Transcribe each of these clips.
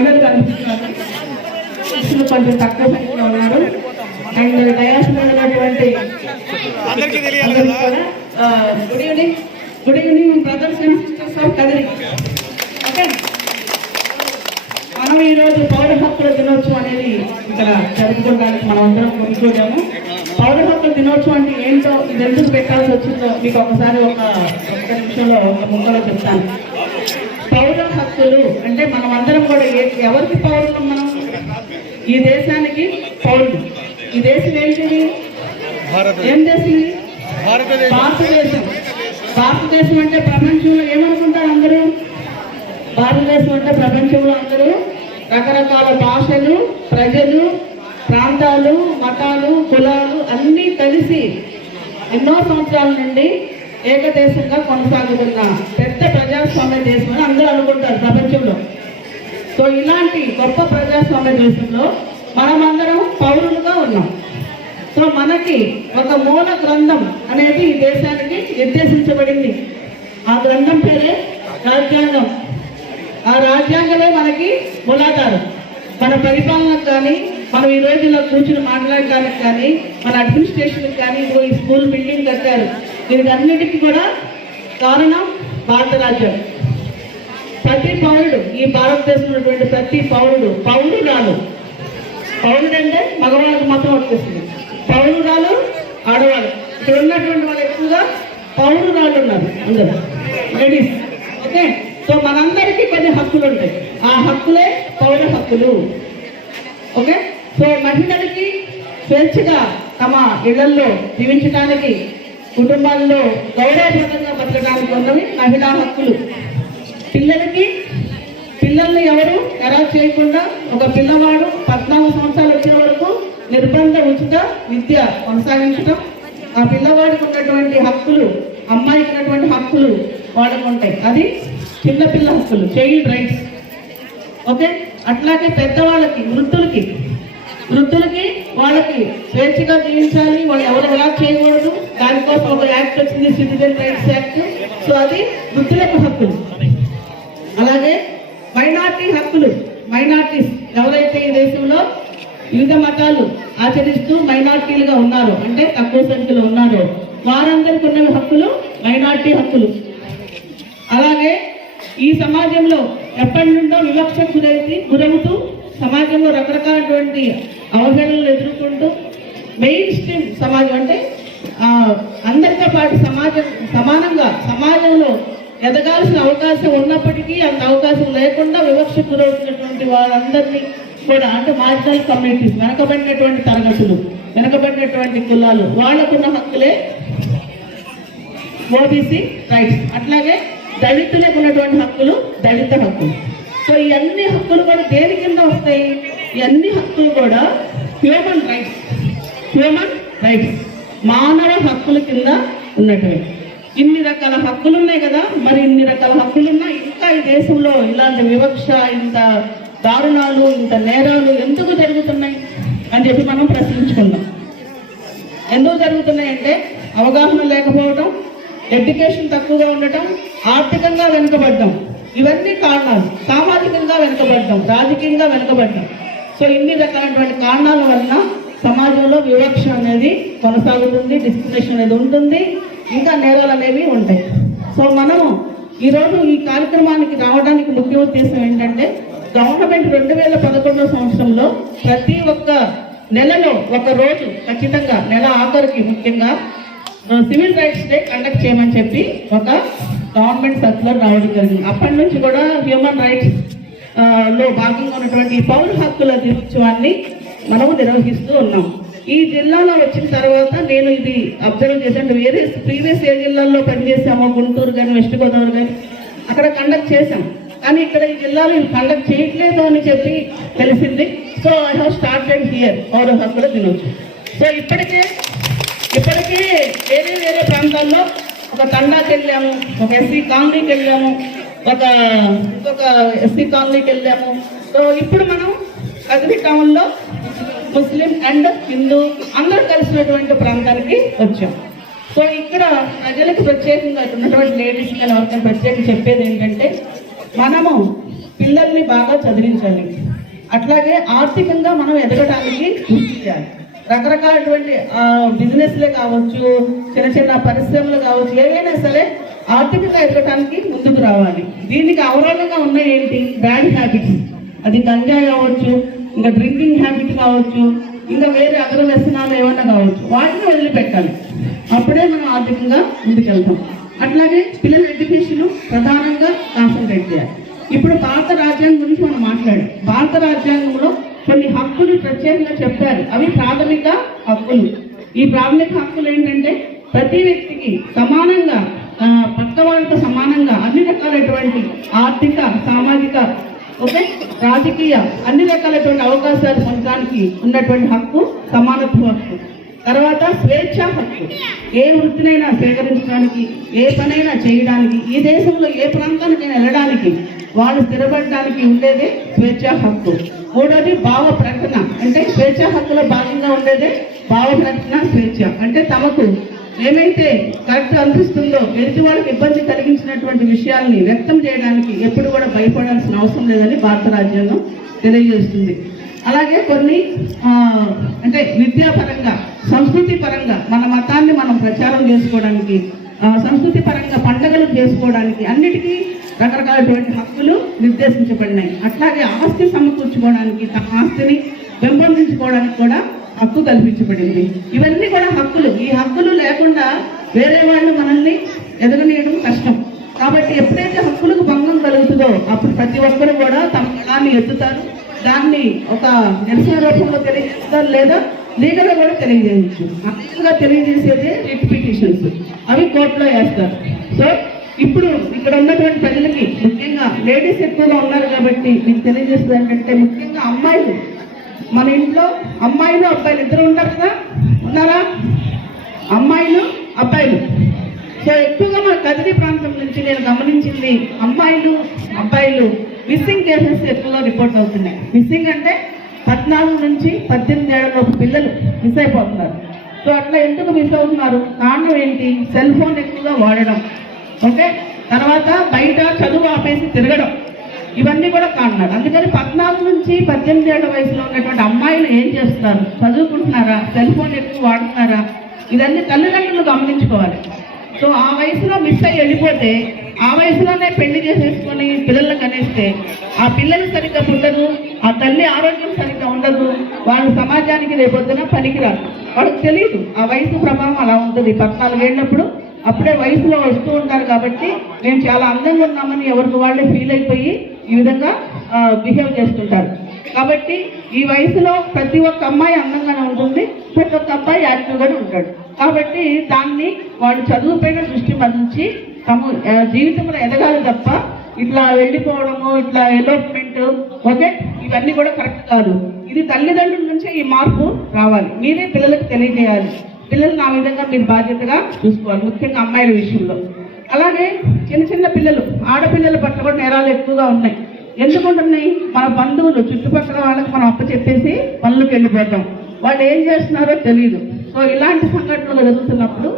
అందరూ కనిపిస్తున్నారు కొంచెం తక్కువ సంఖ్యలో ఉన్నారు and డయాస్లో good evening good evening brothers and sisters of Kadiri okay మనం ఈరోజు పౌర హక్కుల దినోత్సవం అనేది ఇక్కడ జరుపుకోవడానికి మనం అందరం కొనుక్కోలేము పౌర హక్కుల దినోత్సవం అంటే ఏంటో ఇది ఎందుకు పెట్టాల్సి వచ్చిందో మీకు ఒకసారి ఒక నిమిషంలో ముక్కలో చెప్తాను హక్కులు అంటే మనం అందరం కూడా ఎవరికి పౌరులు మనం ఈ దేశానికి పౌరులు ఈ దేశం ఏంటిది ఏం దేశం భారతదేశం భారతదేశం అంటే ప్రపంచంలో ఏమనుకుంటారు అందరూ భారతదేశం అంటే ప్రపంచంలో అందరూ రకరకాల భాషలు ప్రజలు ప్రాంతాలు మతాలు కులాలు అన్నీ కలిసి ఎన్నో సంవత్సరాల నుండి ఏకదేశంగా కొనసాగుతున్న పెద్ద ప్రజాస్వామ్య దేశం అని అందరూ అనుకుంటారు ప్రపంచంలో సో ఇలాంటి గొప్ప ప్రజాస్వామ్య దేశంలో మనమందరం పౌరులుగా ఉన్నాం సో మనకి ఒక మూల గ్రంథం అనేది ఈ దేశానికి నిర్దేశించబడింది ఆ గ్రంథం పేరే రాజ్యాంగం ఆ రాజ్యాంగమే మనకి మూలాధారం మన పరిపాలనకు కానీ మనం ఈ రోజుల్లో కూర్చుని మాట్లాడటానికి కానీ మన అడ్మినిస్ట్రేషన్కి కానీ ఇప్పుడు ఈ స్కూల్ బిల్డింగ్ కట్టారు వీటన్నిటికి కూడా కారణం భారత రాజ్యం ప్రతి పౌరుడు ఈ భారతదేశం ఉన్నటువంటి ప్రతి పౌరుడు పౌరురాలు పౌరుడు అంటే మగవాళ్ళకి మాత్రం వచ్చేస్తుంది పౌరురాలు ఆడవాళ్ళు ఇక్కడ ఉన్నటువంటి వాళ్ళు ఎక్కువగా పౌరురాలు ఉన్నారు అందరు లేడీస్ ఓకే సో మనందరికీ కొన్ని హక్కులు ఉంటాయి ఆ హక్కులే పౌర హక్కులు ఓకే సో మహిళలకి స్వేచ్ఛగా తమ ఇళ్లలో జీవించడానికి కుటుంబాల్లో గౌరవప్రదంగా బతకడానికి ఉన్నవి మహిళా హక్కులు పిల్లలకి పిల్లల్ని ఎవరు ఖరాబ్ చేయకుండా ఒక పిల్లవాడు పద్నాలుగు సంవత్సరాలు వచ్చిన వరకు నిర్బంధ ఉచిత విద్య కొనసాగించడం ఆ పిల్లవాడికి ఉన్నటువంటి హక్కులు అమ్మాయికి ఉన్నటువంటి హక్కులు వాళ్ళకు ఉంటాయి అది చిన్నపిల్ల హక్కులు చైల్డ్ రైట్స్ ఓకే అట్లాగే పెద్దవాళ్ళకి వృద్ధులకి వృద్ధులకి వాళ్ళకి స్వేచ్ఛగా జీవించాలి వాళ్ళు ఎవరు ఎలా చేయకూడదు దానికోసం ఒక యాక్ట్ వచ్చింది సిటిజన్ రైట్స్ యాక్ట్ సో అది వృద్ధులకు హక్కులు అలాగే మైనార్టీ హక్కులు మైనార్టీస్ ఎవరైతే ఈ దేశంలో వివిధ మతాలు ఆచరిస్తూ మైనార్టీలుగా ఉన్నారు అంటే తక్కువ సంఖ్యలో ఉన్నారు వారందరికి ఉన్న హక్కులు మైనార్టీ హక్కులు అలాగే ఈ సమాజంలో ఎప్పటి నుండో వివక్ష గురైతే గురవుతూ సమాజంలో రకరకాలటువంటి అవహేళనలు ఎదుర్కొంటూ మెయిన్ స్ట్రీమ్ సమాజం అంటే అందరితో పాటు సమాజం సమానంగా సమాజంలో ఎదగాల్సిన అవకాశం ఉన్నప్పటికీ అంత అవకాశం లేకుండా వివక్ష గురవుతున్నటువంటి వారందరినీ కూడా అంటే మార్జినల్ కమ్యూనిటీస్ వెనకబడినటువంటి తరగతులు వెనకబడినటువంటి కులాలు వాళ్ళకున్న హక్కులే ఓబీసీ రైట్స్ అట్లాగే దళితులకు ఉన్నటువంటి హక్కులు దళిత హక్కులు సో ఇవన్నీ హక్కులు కూడా దేని కింద వస్తాయి ఇవన్నీ హక్కులు కూడా హ్యూమన్ రైట్స్ హ్యూమన్ రైట్స్ మానవ హక్కుల కింద ఉన్నటువంటి ఇన్ని రకాల హక్కులు ఉన్నాయి కదా మరి ఇన్ని రకాల హక్కులున్నా ఇంకా ఈ దేశంలో ఇలాంటి వివక్ష ఇంత దారుణాలు ఇంత నేరాలు ఎందుకు జరుగుతున్నాయి అని చెప్పి మనం ప్రశ్నించుకున్నాం ఎందుకు జరుగుతున్నాయంటే అవగాహన లేకపోవడం ఎడ్యుకేషన్ తక్కువగా ఉండటం ఆర్థికంగా వెనుకబడ్డం ఇవన్నీ కారణాలు సామాజికంగా వెనుకబడ్డాం రాజకీయంగా వెనుకబడ్డాం సో ఇన్ని రకాలైనటువంటి కారణాల వలన సమాజంలో వివక్ష అనేది కొనసాగుతుంది డిస్క్రిమినేషన్ అనేది ఉంటుంది ఇంకా నేరాలు అనేవి ఉంటాయి సో మనం ఈరోజు ఈ కార్యక్రమానికి రావడానికి ముఖ్య ఉద్దేశం ఏంటంటే గవర్నమెంట్ రెండు వేల పదకొండవ సంవత్సరంలో ప్రతి ఒక్క నెలలో ఒక రోజు ఖచ్చితంగా నెల ఆఖరికి ముఖ్యంగా సివిల్ రైట్స్ డే కండక్ట్ చేయమని చెప్పి ఒక గవర్నమెంట్ సర్క్యులర్ రావడం జరిగింది అప్పటి నుంచి కూడా హ్యూమన్ రైట్స్ లో భాగంగా ఉన్నటువంటి పౌర హక్కుల దినోత్సవాన్ని మనము నిర్వహిస్తూ ఉన్నాం ఈ జిల్లాలో వచ్చిన తర్వాత నేను ఇది అబ్జర్వ్ చేశాను వేరే ప్రీవియస్ ఏ జిల్లాల్లో పనిచేసాము గుంటూరు కానీ వెస్ట్ గోదావరి కానీ అక్కడ కండక్ట్ చేశాం కానీ ఇక్కడ ఈ జిల్లాలో ఇది కండక్ట్ చేయట్లేదు అని చెప్పి తెలిసింది so I have started here పౌర హక్కుల దినోత్సవం సో ఇప్పటికే ఇప్పటికే వేరే వేరే ప్రాంతాల్లో ఒక తండాకి వెళ్ళాము ఒక ఎస్సీ కాలనీకి వెళ్ళాము ఒక ఇంకొక ఎస్సీ కాలనీకి వెళ్ళాము సో ఇప్పుడు మనం అగ్రి టౌన్లో ముస్లిం అండ్ హిందూ అందరూ కలిసినటువంటి ప్రాంతానికి వచ్చాం సో ఇక్కడ ప్రజలకు ప్రత్యేకంగా ఉన్నటువంటి లేడీస్ కానీ ఎవరికైనా ప్రత్యేకంగా చెప్పేది ఏంటంటే మనము పిల్లల్ని బాగా చదివించాలి అట్లాగే ఆర్థికంగా మనం ఎదగడానికి కృషి చేయాలి రకరకాలటువంటి బిజినెస్లే కావచ్చు చిన్న చిన్న పరిశ్రమలు కావచ్చు ఏవైనా సరే ఆర్థికంగా ఎదగటానికి ముందుకు రావాలి దీనికి అవరోధంగా ఉన్న ఏంటి బ్యాడ్ హ్యాబిట్స్ అది గంజా కావచ్చు ఇంకా డ్రింకింగ్ హ్యాబిట్ కావచ్చు ఇంకా వేరే అగ్ర వ్యసనాలు ఏమైనా కావచ్చు వాటిని వదిలిపెట్టాలి అప్పుడే మనం ఆర్థికంగా ముందుకెళ్తాం అట్లాగే పిల్లల ఎడ్యుకేషన్ ప్రధానంగా కాన్సన్ట్రేట్ చేయాలి ఇప్పుడు భారత రాజ్యాంగం గురించి మనం మాట్లాడాం భారత రాజ్యాంగంలో కొన్ని హక్కులు ప్రత్యేకంగా చెప్పారు అవి ప్రాథమిక హక్కులు ఈ ప్రాథమిక హక్కులు ఏంటంటే ప్రతి వ్యక్తికి సమానంగా పక్క వాళ్ళతో సమానంగా అన్ని రకాలైనటువంటి ఆర్థిక సామాజిక ఓకే రాజకీయ అన్ని రకాలైనటువంటి అవకాశాలు పొందడానికి ఉన్నటువంటి హక్కు సమానత్వ హక్కు తర్వాత స్వేచ్ఛ హక్కు ఏ వృత్తినైనా స్వీకరించడానికి ఏ పనైనా చేయడానికి ఈ దేశంలో ఏ ప్రాంతానికైనా వెళ్ళడానికి వాళ్ళు స్థిరపడడానికి ఉండేదే స్వేచ్ఛ హక్కు మూడోది భావ ప్రకటన అంటే స్వేచ్ఛ హక్కులో భాగంగా ఉండేదే భావ ప్రకటన స్వేచ్ఛ అంటే తమకు ఏమైతే కరెక్ట్ అనిపిస్తుందో ఎదుటి వాళ్ళకి ఇబ్బంది కలిగించినటువంటి విషయాల్ని వ్యక్తం చేయడానికి ఎప్పుడు కూడా భయపడాల్సిన అవసరం లేదని భారత రాజ్యాంగం తెలియజేస్తుంది అలాగే కొన్ని అంటే విద్యాపరంగా సంస్కృతి పరంగా మన మతాన్ని మనం ప్రచారం చేసుకోవడానికి సంస్కృతి పరంగా పండుగలు చేసుకోవడానికి అన్నిటికీ రకరకాలటువంటి హక్కులు నిర్దేశించబడినాయి అట్లాగే ఆస్తి సమకూర్చుకోవడానికి తమ ఆస్తిని పెంపొందించుకోవడానికి కూడా హక్కు కల్పించబడింది ఇవన్నీ కూడా హక్కులు ఈ హక్కులు లేకుండా వేరే వాళ్ళు మనల్ని ఎదురనీయడం కష్టం కాబట్టి ఎప్పుడైతే హక్కులకు భంగం కలుగుతుందో అప్పుడు ప్రతి ఒక్కరు కూడా తమ గుణాన్ని ఎత్తుతారు దాన్ని ఒక నిరసన రూపంలో తెలియజేస్తారు లేదా లీగల్గా కూడా తెలియజేయచ్చు అక్కడ తెలియజేసేదే రిట్ పిటిషన్స్ అవి కోర్టులో వేస్తారు సో ఇప్పుడు ఇక్కడ ఉన్నటువంటి ప్రజలకి ముఖ్యంగా లేడీస్ ఎక్కువగా ఉన్నారు కాబట్టి మీకు తెలియజేస్తుంది ఏంటంటే ముఖ్యంగా అమ్మాయిలు మన ఇంట్లో అమ్మాయిలు అబ్బాయిలు ఇద్దరు ఉంటారు కదా ఉన్నారా అమ్మాయిలు అబ్బాయిలు సో ఎక్కువగా మన కదిరి ప్రాంతం నుంచి నేను గమనించింది అమ్మాయిలు అబ్బాయిలు మిస్సింగ్ కేసెస్ ఎక్కువగా రిపోర్ట్ అవుతున్నాయి మిస్సింగ్ అంటే పద్నాలుగు నుంచి పద్దెనిమిది ఏళ్ళలో పిల్లలు మిస్ అయిపోతున్నారు సో అట్లా ఎందుకు మిస్ అవుతున్నారు కారణం ఏంటి సెల్ ఫోన్ ఎక్కువగా వాడడం ఓకే తర్వాత బయట చదువు ఆపేసి తిరగడం ఇవన్నీ కూడా కారణాలు అందుకని పద్నాలుగు నుంచి పద్దెనిమిది ఏళ్ళ వయసులో ఉన్నటువంటి అమ్మాయిలు ఏం చేస్తున్నారు చదువుకుంటున్నారా సెల్ ఫోన్ ఎక్కువ వాడుతున్నారా ఇవన్నీ తల్లిదండ్రులు గమనించుకోవాలి సో ఆ వయసులో మిస్ అయ్యి వెళ్ళిపోతే ఆ వయసులోనే పెళ్లి చేసేసుకొని పిల్లలను కనేస్తే ఆ పిల్లలు సరిగ్గా ఉండదు ఆ తల్లి ఆరోగ్యం సరిగ్గా ఉండదు వాళ్ళు సమాజానికి రేపొద్దున పనికిరాదు వాళ్ళకి తెలియదు ఆ వయసు ప్రభావం అలా ఉంటుంది పద్నాలుగేళ్ళప్పుడు అప్పుడే వయసులో వస్తూ ఉంటారు కాబట్టి మేము చాలా అందంగా ఉన్నామని ఎవరికి వాళ్ళే ఫీల్ అయిపోయి ఈ విధంగా బిహేవ్ చేస్తుంటారు కాబట్టి ఈ వయసులో ప్రతి ఒక్క అమ్మాయి అందంగానే ఉంటుంది ప్రతి ఒక్క అబ్బాయి యాక్టివ్గానే ఉంటాడు కాబట్టి దాన్ని వాళ్ళు చదువుపైన దృష్టి మరించి తమ జీవితంలో ఎదగాలి తప్ప ఇట్లా వెళ్ళిపోవడము ఇట్లా ఎలోప్మెంట్ ఓకే ఇవన్నీ కూడా కరెక్ట్ కాదు ఇది తల్లిదండ్రుల నుంచే ఈ మార్పు రావాలి మీరే పిల్లలకు తెలియజేయాలి పిల్లలు నా విధంగా మీరు బాధ్యతగా చూసుకోవాలి ముఖ్యంగా అమ్మాయిల విషయంలో అలాగే చిన్న చిన్న పిల్లలు ఆడపిల్లల పట్ల కూడా నేరాలు ఎక్కువగా ఉన్నాయి ఎందుకుంటున్నాయి మన బంధువులు చుట్టుపక్కల వాళ్ళకి మనం చెప్పేసి పనులకు వెళ్ళిపోతాం వాళ్ళు ఏం చేస్తున్నారో తెలియదు సో ఇలాంటి సంఘటనలు జరుగుతున్నప్పుడు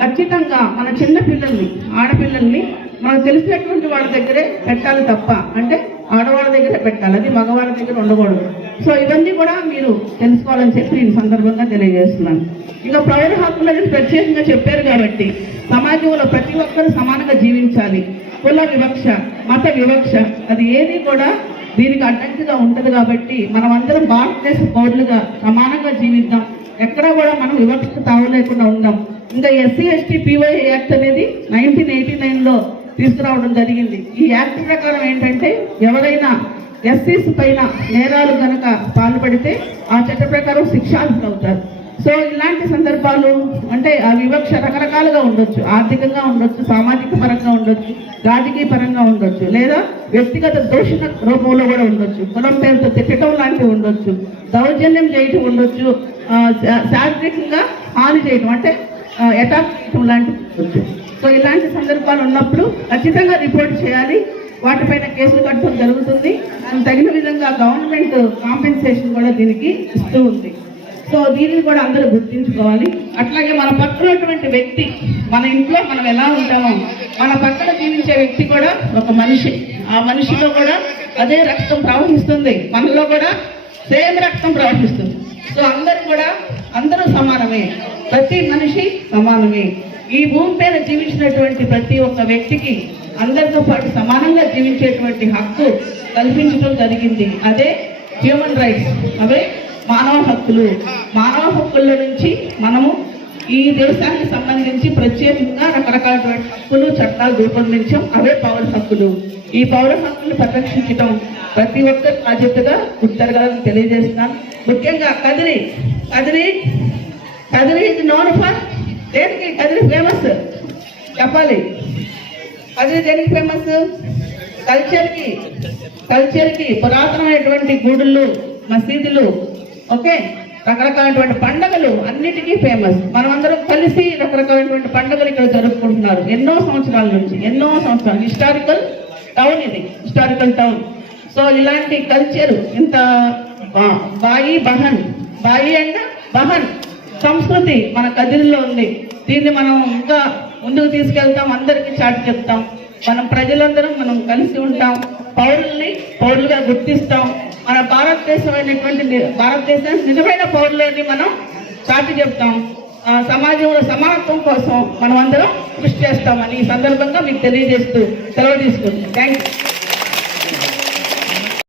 ఖచ్చితంగా మన చిన్న పిల్లల్ని ఆడపిల్లల్ని మనకు తెలిసినటువంటి వాళ్ళ దగ్గరే పెట్టాలి తప్ప అంటే ఆడవాళ్ళ దగ్గర పెట్టాలి అది మగవాళ్ళ దగ్గర ఉండకూడదు సో ఇవన్నీ కూడా మీరు తెలుసుకోవాలని చెప్పి నేను సందర్భంగా తెలియజేస్తున్నాను ఇంకా ప్రజల హక్కులు అనేది ప్రత్యేకంగా చెప్పారు కాబట్టి సమాజంలో ప్రతి ఒక్కరూ సమానంగా జీవించాలి కుల వివక్ష మత వివక్ష అది ఏది కూడా దీనికి అడ్డంకిగా ఉంటుంది కాబట్టి మనం అందరం భారతదేశ పౌరులుగా సమానంగా జీవిద్దాం ఎక్కడా కూడా మనం వివక్షకు తావలేకుండా ఉందాం ఇంకా ఎస్సీ ఎస్టీ పీవై యాక్ట్ అనేది నైన్టీన్ ఎయిటీ నైన్లో తీసుకురావడం జరిగింది ఈ యాక్ట్ ప్రకారం ఏంటంటే ఎవరైనా ఎస్సీస్ పైన నేరాలు కనుక పాల్పడితే ఆ చట్ట ప్రకారం అవుతారు సో ఇలాంటి సందర్భాలు అంటే ఆ వివక్ష రకరకాలుగా ఉండొచ్చు ఆర్థికంగా ఉండొచ్చు సామాజిక పరంగా ఉండొచ్చు రాజకీయ పరంగా ఉండొచ్చు లేదా వ్యక్తిగత దోషణ రూపంలో కూడా ఉండొచ్చు కులం పేరుతో తిట్టడం లాంటివి ఉండొచ్చు దౌర్జన్యం చేయటం ఉండొచ్చు శారీరకంగా హాని చేయటం అంటే అటాక్ చేయటం లాంటివి ఉండొచ్చు సో ఇలాంటి సందర్భాలు ఉన్నప్పుడు ఖచ్చితంగా రిపోర్ట్ చేయాలి వాటిపైన కేసులు కట్టడం జరుగుతుంది తగిన విధంగా గవర్నమెంట్ కాంపెన్సేషన్ కూడా దీనికి ఇస్తూ ఉంది సో దీనిని కూడా అందరూ గుర్తించుకోవాలి అట్లాగే మన ఉన్నటువంటి వ్యక్తి మన ఇంట్లో మనం ఎలా ఉంటామో మన పక్కన జీవించే వ్యక్తి కూడా ఒక మనిషి ఆ మనిషిలో కూడా అదే రక్తం ప్రవహిస్తుంది మనలో కూడా సేమ్ రక్తం ప్రవహిస్తుంది సో అందరూ కూడా అందరూ సమానమే ప్రతి మనిషి సమానమే ఈ భూమి పైన జీవించినటువంటి ప్రతి ఒక్క వ్యక్తికి అందరితో పాటు సమానంగా జీవించేటువంటి హక్కు కల్పించడం జరిగింది అదే హ్యూమన్ రైట్స్ అవే మానవ హక్కులు మానవ హక్కుల నుంచి మనము ఈ దేశానికి సంబంధించి ప్రత్యేకంగా రకరకాల హక్కులు చట్టాలు రూపొందించాం అవే పౌర హక్కులు ఈ పౌర హక్కులు పరిరక్షించడం ప్రతి ఒక్కరు బాధ్యతగా గుర్తరగాలని తెలియజేస్తున్నాను ముఖ్యంగా కదిరి కదిరి కదిరి ఇది నోన్ ఫర్ దేనికి కదిలి ఫేమస్ చెప్పాలి కదిలి దేనికి ఫేమస్ కల్చర్కి కల్చర్కి పురాతనమైనటువంటి గుడులు మసీదులు ఓకే రకరకాలైనటువంటి పండుగలు అన్నిటికీ ఫేమస్ మనమందరం కలిసి రకరకాలైనటువంటి పండుగలు ఇక్కడ జరుపుకుంటున్నారు ఎన్నో సంవత్సరాల నుంచి ఎన్నో సంవత్సరాలు హిస్టారికల్ టౌన్ ఇది హిస్టారికల్ టౌన్ సో ఇలాంటి కల్చర్ ఇంత బాయి బహన్ బాయి అండ్ బహన్ సంస్కృతి మన కదిరిలో ఉంది దీన్ని మనం ఇంకా ముందుకు తీసుకెళ్తాం అందరికీ చాటు చెప్తాం మనం ప్రజలందరం మనం కలిసి ఉంటాం పౌరుల్ని పౌరులుగా గుర్తిస్తాం మన భారతదేశం అయినటువంటి భారతదేశానికి నిజమైన పౌరులని మనం చాటు చెప్తాం సమాజంలో సమానత్వం కోసం మనం అందరం కృషి చేస్తామని ఈ సందర్భంగా మీకు తెలియజేస్తూ సెలవు తీసుకుంటాం థ్యాంక్ యూ